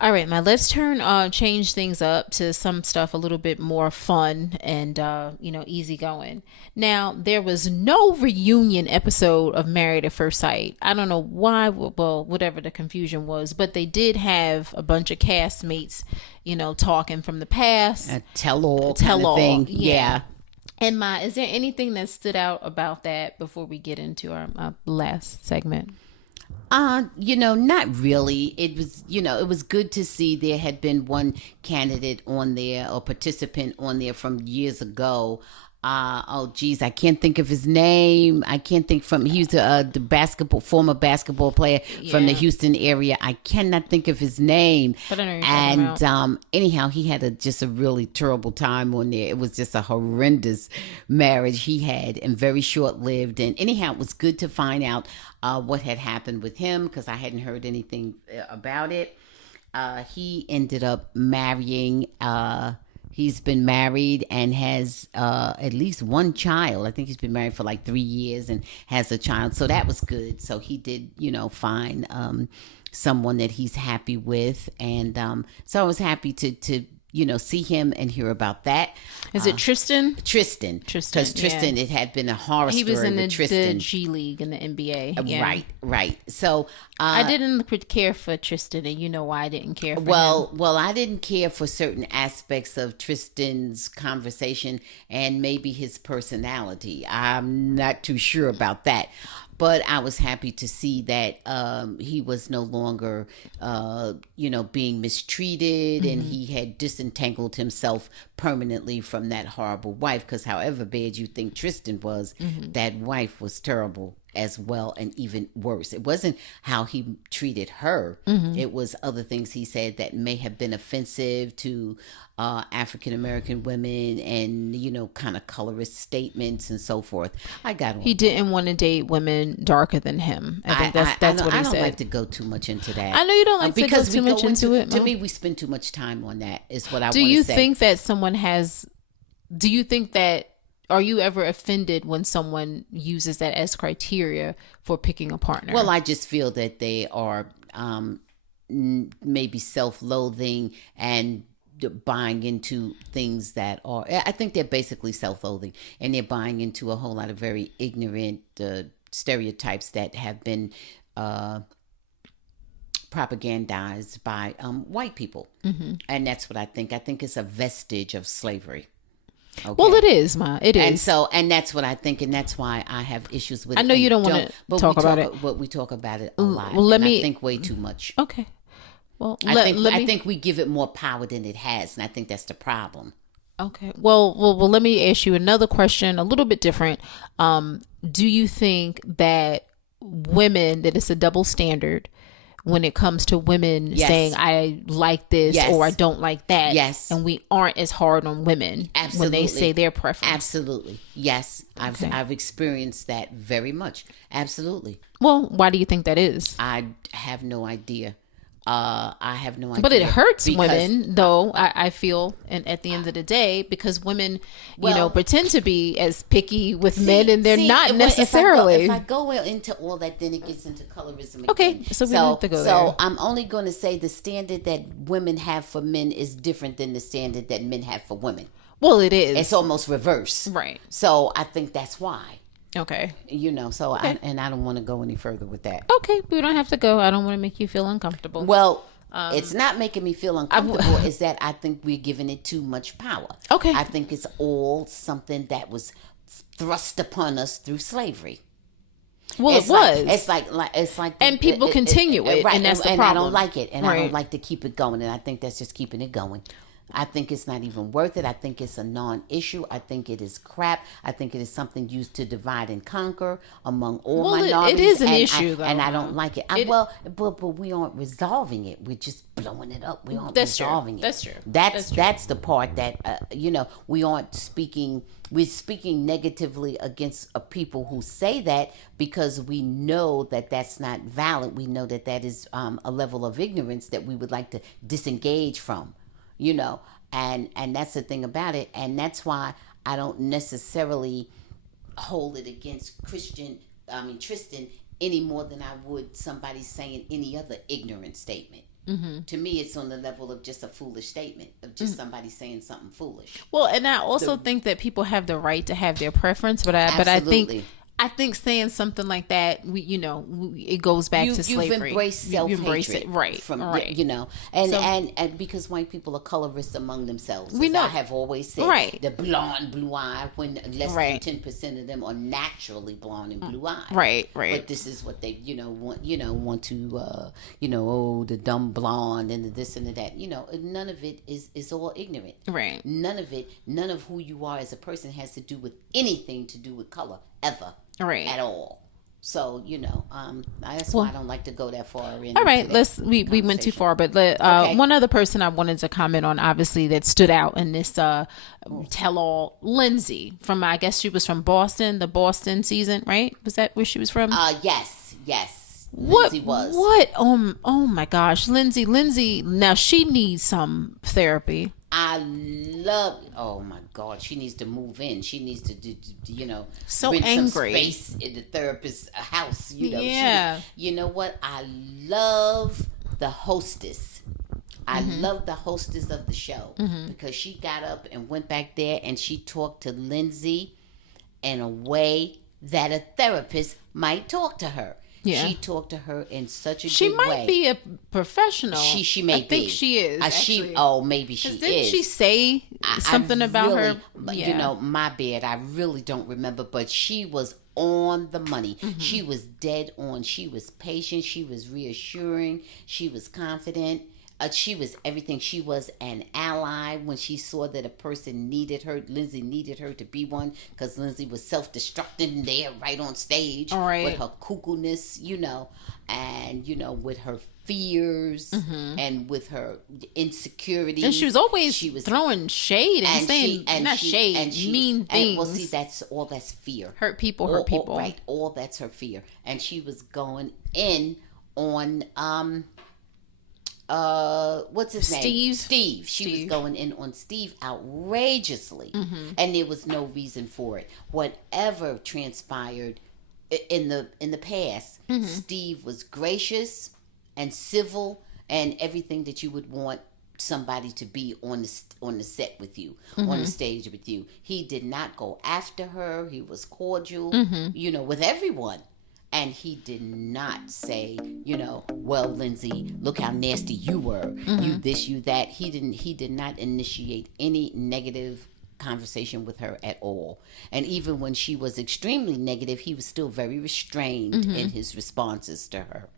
All right, man. Let's change things up to some stuff a little bit more fun and easygoing. Now, there was no reunion episode of Married at First Sight. I don't know why. Well, whatever the confusion was, but they did have a bunch of castmates, talking from the past. A tell-all Tell kind all, of thing. yeah. And is there anything that stood out about that before we get into our last segment? Not really. It was good to see there had been one candidate on there or participant on there from years ago. Oh geez, I can't think of his name. I can't think he was the former basketball player from the Houston area. I cannot think of his name. But I know you're talking about. Anyhow, he had just a really terrible time on there. It was just a horrendous marriage he had and very short lived. And anyhow, it was good to find out what had happened with him because I hadn't heard anything about it. He ended up marrying. He's been married and has at least one child. I think he's been married for like 3 years and has a child. So that was good. So he did, find someone that he's happy with. And so I was happy to see him and hear about that. Is it Tristan? Tristan. Because Tristan, it had been a horror story. He was in the Tristan. G League in the NBA. Yeah. Right. So I didn't care for Tristan, and you know why I didn't care for him. Well, I didn't care for certain aspects of Tristan's conversation and maybe his personality. I'm not too sure about that. But I was happy to see that he was no longer, being mistreated, and he had disentangled himself permanently from that horrible wife. Because however bad you think Tristan was, that wife was terrible as well, and even worse. It wasn't how he treated her. It was other things he said that may have been offensive to African American women, and kind of colorist statements and so forth. He didn't want to date women darker than him. I think that's what he said. I don't like to go too much into that. I know you don't like to go too much into it. To me, we spend too much time on that. Is what I want to say. Do you think that someone has? Do you think that? Are you ever offended when someone uses that as criteria for picking a partner? Well, I just feel that they are maybe self-loathing and buying into things that are, I think they're basically self-loathing, and they're buying into a whole lot of very ignorant stereotypes that have been propagandized by white people. And that's what I think. I think it's a vestige of slavery. Okay. Well, it is, It is. And that's what I think, and that's why I have issues with it. I know you don't want to talk about it. But we talk about it a lot. Well, I think way too much. Okay. Well, I think we give it more power than it has, and I think that's the problem. Okay. Well, let me ask you another question, a little bit different. Do you think that that it's a double standard when it comes to women saying I like this or I don't like that? Yes. And we aren't as hard on women when they say their preference. Absolutely. Yes. Okay. I've experienced that very much. Absolutely. Well, why do you think that is? I have no idea. I have no idea. But it hurts women, though, I feel, and at the end of the day, because women, pretend to be as picky with men, and they're not necessarily. If I go into all that, then it gets into colorism again. Okay, so we don't have to go there. So I'm only going to say the standard that women have for men is different than the standard that men have for women. Well, it is. It's almost reverse. Right. So I think that's why. Okay. Okay. I don't want to go any further with that. Okay, we don't have to go. I don't want to make you feel uncomfortable. Well, it's not making me feel uncomfortable. Is that I think we're giving it too much power. Okay. I think it's all something that was thrust upon us through slavery. Well, it's was. like, and people continue it, right? And that's the and problem. I don't like it, and right. I don't like to keep it going, and I think that's just keeping it going. I think it's not even worth it. I think it's a non-issue. I think it is crap. I think it is something used to divide and conquer among all minorities. It is an issue, though. And I don't like it. But we aren't resolving it. We're just blowing it up. We aren't resolving it. That's true. That's the part that, we aren't speaking. We're speaking negatively against people who say that because we know that that's not valid. We know that that is a level of ignorance that we would like to disengage from. And that's the thing about it. And that's why I don't necessarily hold it against Tristan any more than I would somebody saying any other ignorant statement. To me, it's on the level of just a foolish statement, of just somebody saying something foolish. Well, and I also think that people have the right to have their preference, but Absolutely. I think saying something like that, it goes back to slavery. You've embraced self-hatred. You embrace it, right? From, right. And because white people are colorists among themselves, we know. I have always said, right. The blonde, blue eye, when less right. than 10% of them are naturally blonde and blue eyed. Right. But this is what they, want to, the dumb blonde and the this and the that. None of it is all ignorant. Right. None of who you are as a person has to do with anything to do with color ever. Right. At all. So, that's why I don't like to go that far in. All right, we went too far, but one other person I wanted to comment on, obviously, that stood out in this tell-all, Lindsay, from, I guess she was from Boston, the Boston season, right? Was that where she was from? Yes. Lindsay was. What? Oh my gosh, Lindsay, now she needs some therapy. Oh my God, she needs to move in. She needs to so rent angry. Some space in the therapist's house. Yeah. You know what? I love the hostess. I love the hostess of the show because she got up and went back there and she talked to Lindsay in a way that a therapist might talk to her. Yeah. She talked to her in such a good way. She might be a professional. She may be. I think she is. Maybe she is. Didn't she say something about her? Yeah. My bad. I really don't remember, but she was on the money. She was dead on. She was patient. She was reassuring. She was confident. She was everything. She was an ally when she saw that a person needed her. Lindsay needed her to be one because Lindsay was self-destructing there right on stage with her cuckoo-ness, and, with her fears and with her insecurities. And she was always throwing shade and saying, mean things. Well, see, that's fear. Hurt people. Right, all that's her fear. And she was going in on... what's his name? Steve. She was going in on Steve outrageously, and there was no reason for it. Whatever transpired in the past, Steve was gracious and civil and everything that you would want somebody to be on the set with you, on the stage with you. He did not go after her. He was cordial, with everyone. And he did not say, well, Lindsay, look how nasty you were. You this, you that. He did not initiate any negative conversation with her at all. And even when she was extremely negative, he was still very restrained in his responses to her.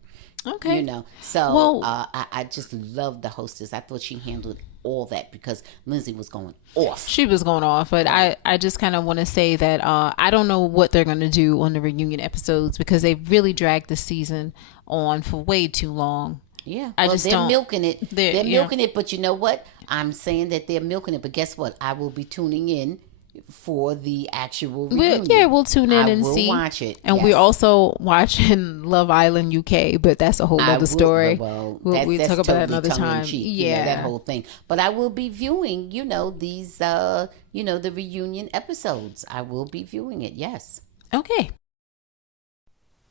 Okay. So I just loved the hostess. I thought she handled all that because Lindsay was going off. She was going off, but I just kind of want to say that I don't know what they're going to do on the reunion episodes because they really dragged the season on for way too long. Yeah, they're milking it. They're milking it, but you know what? I'm saying that they're milking it, but guess what? I will be tuning in for the actual reunion. We'll tune in and see. Watch it. And we're also watching Love Island UK, but that's a whole other story. Well, we'll talk about that another time. Yeah, that whole thing. But I will be viewing, these, the reunion episodes. I will be viewing it. Yes. Okay.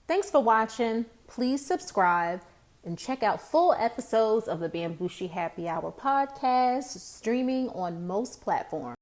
Thanks for watching. Please subscribe and check out full episodes of the Bamgboshe Happy Hour podcast, streaming on most platforms.